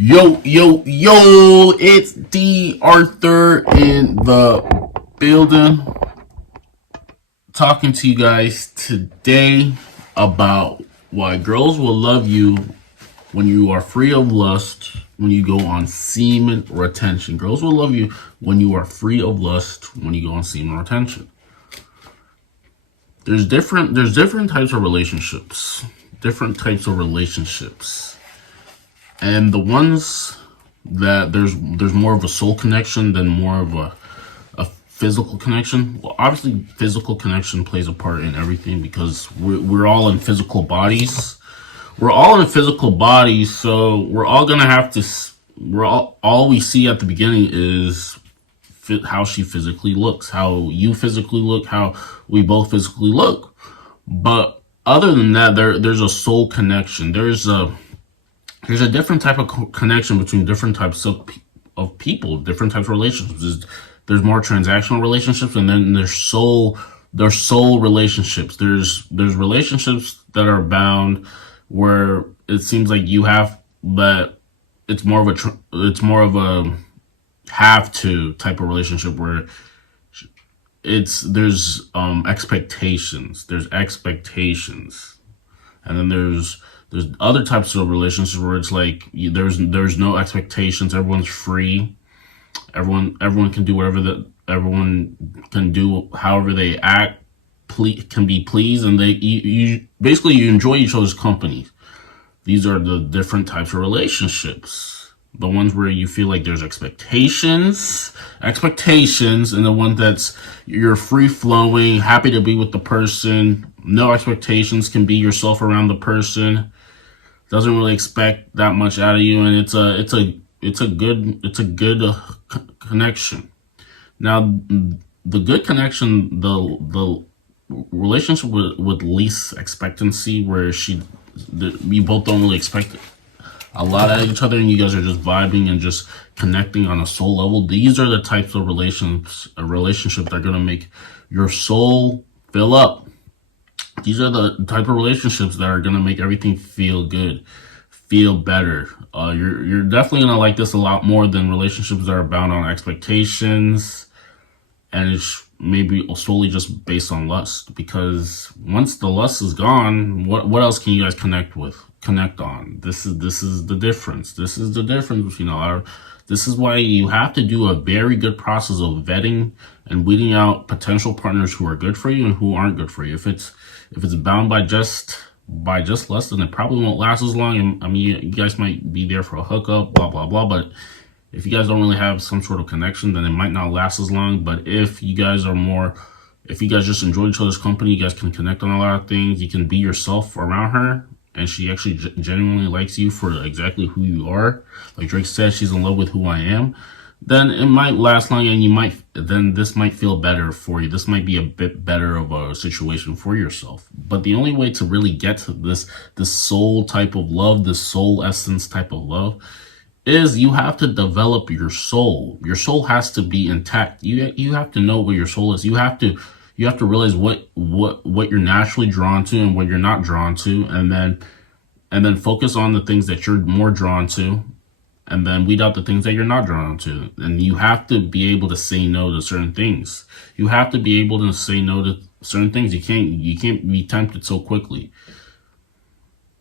Yo, yo, yo, it's D.Arthur in the building, talking to you guys today about why girls will love you when you are free of lust, when you go on semen retention. Girls will love you when you are free of lust, when you go on semen retention. There's different types of relationships. And the ones that there's more of a soul connection than more of a physical connection. Well, obviously physical connection plays a part in everything because we're all in physical bodies. We're all in physical bodies, so we're all gonna have to. We're all we see at the beginning is how she physically looks, how you physically look, how we both physically look. But other than that, there's a soul connection. There's a different type of connection between different types of people, different types of relationships. There's more transactional relationships, and then there's soul relationships. There's relationships that are bound where it seems like you have, but it's more of a have to type of relationship where there's expectations, and then there's other types of relationships where it's like there's no expectations. Everyone's free. Everyone can do everyone can do however they act. Can be pleased, and you basically you enjoy each other's company. These are the different types of relationships. The ones where you feel like there's expectations, and the one that's you're free flowing, happy to be with the person, no expectations, can be yourself around the person, doesn't really expect that much out of you, and it's a good connection. Now, the good connection, the relationship with least expectancy, where you both don't really expect a lot out of each other, and you guys are just vibing and just connecting on a soul level. These are the types of relationships that are gonna make your soul fill up. These are the type of relationships that are gonna make everything feel good, feel better. You're definitely gonna like this a lot more than relationships that are bound on expectations, and it's maybe solely just based on lust. Because once the lust is gone, what else can you guys connect on? This is the difference. This is the difference between our. This is why you have to do a very good process of vetting and weeding out potential partners who are good for you and who aren't good for you. If it's bound by just lust, then it probably won't last as long. I mean, you guys might be there for a hookup, blah blah blah, but if you guys don't really have some sort of connection, then it might not last as long. But if you guys just enjoy each other's company, you guys can connect on a lot of things. You can be yourself around her, and she actually genuinely likes you for exactly who you are. Like Drake said, she's in love with who I am. Then it might last long, and then this might feel better for you. This might be a bit better of a situation for yourself. But the only way to really get to this soul type of love, this soul essence type of love, is you have to develop your soul. Your soul has to be intact. You have to know what your soul is. You have to realize what you're naturally drawn to and what you're not drawn to, and then focus on the things that you're more drawn to, and then weed out the things that you're not drawn to. And you have to be able to say no to certain things. You have to be able to say no to certain things. You can't be tempted so quickly.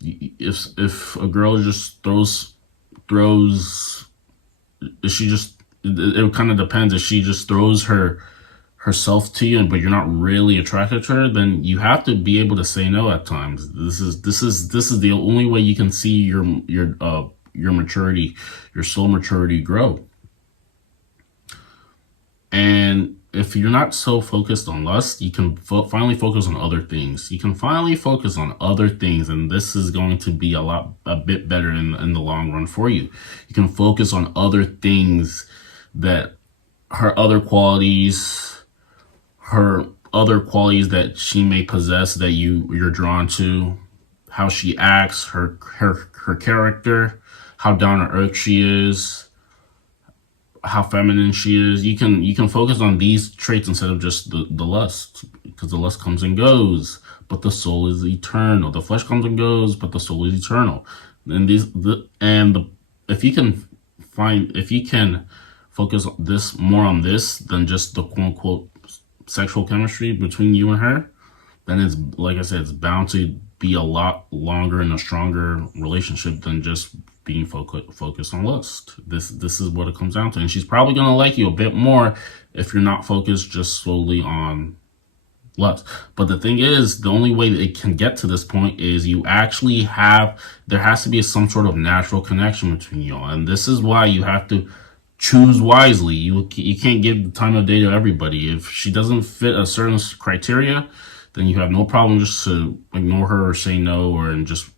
If a girl just throws, it kind of depends. If she just throws herself to you, but you're not really attracted to her, then you have to be able to say no at times. This is the only way you can see your maturity, your soul maturity grow. And if you're not so focused on lust, you can finally focus on other things. And this is going to be a bit better in the long run for you. You can focus on other things, that her other qualities that she may possess, that you're drawn to, how she acts, her character, how down to earth she is, how feminine she is. You can focus on these traits instead of just the lust, because the lust comes and goes, but the soul is eternal. The flesh comes and goes, but the soul is eternal. And if you can focus this more on this than just the quote unquote sexual chemistry between you and her, then it's like I said, it's bound to be a lot longer and a stronger relationship than just being focused on lust. This is what it comes down to, and she's probably gonna like you a bit more if you're not focused just solely on lust. But the thing is, the only way that it can get to this point is you actually have, there has to be some sort of natural connection between you all, and this is why you have to choose wisely. You can't give the time of day to everybody. If she doesn't fit a certain criteria, then you have no problem just to ignore her or say no, or and just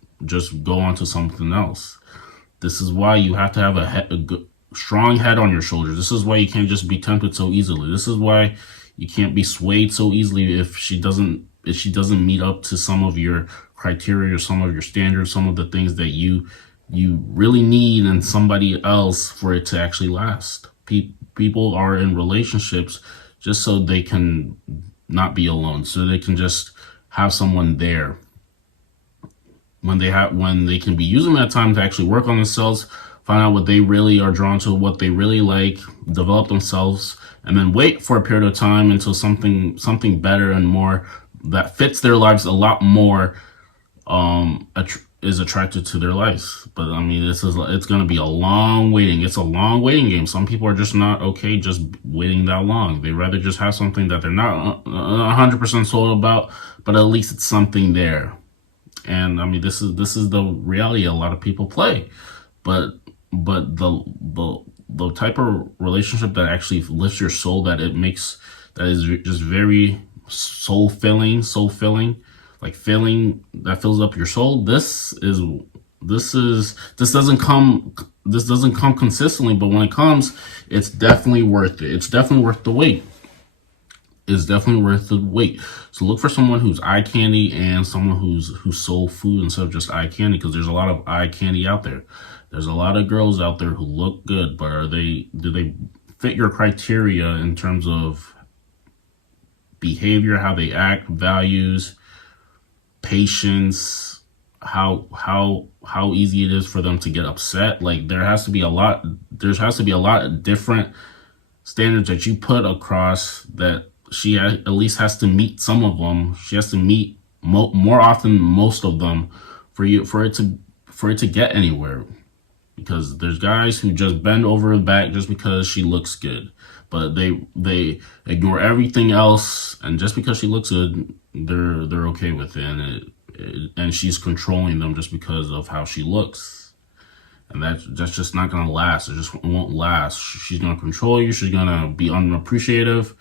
go on to something else. This is why you have to have a good, strong head on your shoulders. This is why you can't just be tempted so easily. This is why you can't be swayed so easily if she doesn't meet up to some of your criteria or some of your standards, some of the things that you really need in somebody else for it to actually last. People are in relationships just so they can not be alone, so they can just have someone there when they can be using that time to actually work on themselves, find out what they really are drawn to, what they really like, develop themselves, and then wait for a period of time until something better and more that fits their lives a lot more is attracted to their lives. But I mean, it's going to be a long waiting. It's a long waiting game. Some people are just not okay just waiting that long. They rather just have something that they're not 100% sold about, but at least it's something there. And I mean, this is the reality a lot of people play. But the type of relationship that actually lifts your soul, that is just very soul filling, like filling that fills up your soul. This doesn't come consistently, but when it comes, it's definitely worth it. It's definitely worth the wait. It's definitely worth the wait. So look for someone who's eye candy and someone who's soul food instead of just eye candy, because there's a lot of eye candy out there. There's a lot of girls out there who look good, but do they fit your criteria in terms of behavior, how they act, values, patience, how easy it is for them to get upset? Like there has to be a lot of different standards that you put across, that she at least has to meet some of them. She has to meet more often most of them for it to get anywhere. Because there's guys who just bend over the back just because she looks good, but they ignore everything else, and just because she looks good, they're okay with it, and she's controlling them just because of how she looks, and that's just not gonna last. It just won't last. She's gonna control you. She's gonna be unappreciative,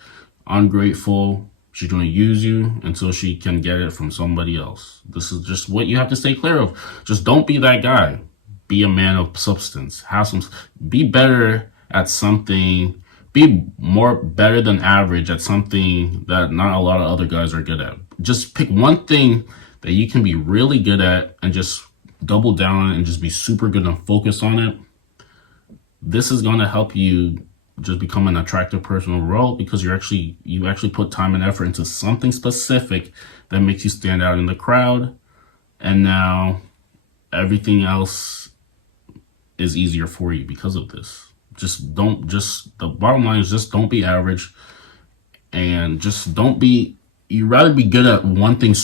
ungrateful. She's gonna use you until she can get it from somebody else. This is just what you have to stay clear of. Just don't be that guy. Be a man of substance. Be better at something. Be better than average at something that not a lot of other guys are good at. Just pick one thing that you can be really good at and just double down on it and just be super good and focus on it. This is going to help you just become an attractive person overall, because you actually put time and effort into something specific that makes you stand out in the crowd, and now everything else is easier for you because of this. The bottom line is just don't be average, and just you rather be good at one thing,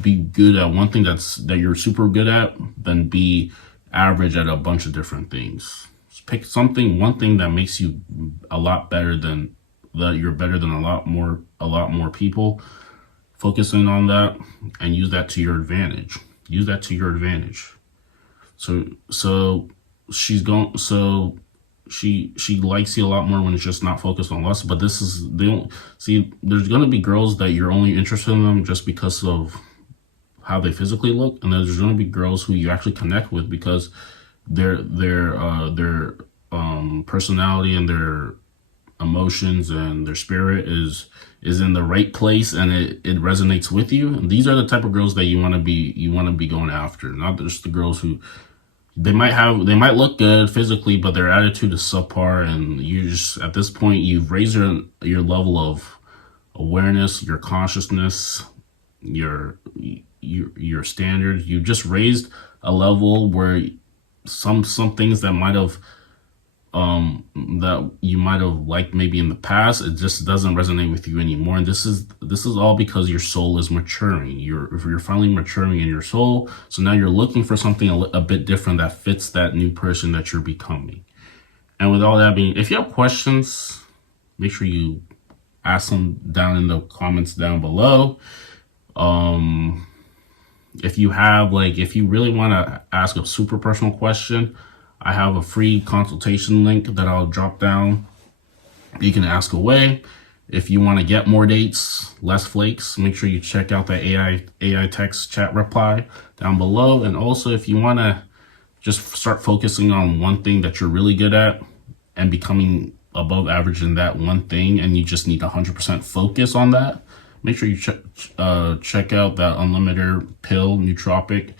be good at one thing that you're super good at, than be average at a bunch of different things. Just pick one thing that makes you a lot better than that. You're better than a lot more people. Focus in on that and use that to your advantage. So she likes you a lot more when it's just not focused on lust. But there's going to be girls that you're only interested in them just because of how they physically look, and there's going to be girls who you actually connect with because their personality and their emotions and their spirit is in the right place, and it resonates with you. And these are the type of girls that you want to be going after, not just the girls who they might look good physically, but their attitude is subpar, and at this point you've raised your level of awareness, your consciousness, your standards. You've just raised a level where some things that might have that you might have liked maybe in the past, it just doesn't resonate with you anymore. And this is all because your soul is maturing. You're finally maturing in your soul. So now you're looking for something a bit different that fits that new person that you're becoming. And with all that being, if you have questions, make sure you ask them down in the comments down below. If you have if you really want to ask a super personal question, I have a free consultation link that I'll drop down. You can ask away. If you want to get more dates, less flakes, make sure you check out the AI text chat reply down below. And also, if you want to just start focusing on one thing that you're really good at and becoming above average in that one thing, and you just need 100% focus on that, make sure you check out that unlimited pill, nootropic,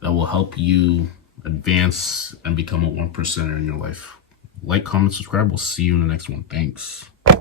that will help you advance and become a 1%er in your life. Like, comment, subscribe. We'll see you in the next one. Thanks.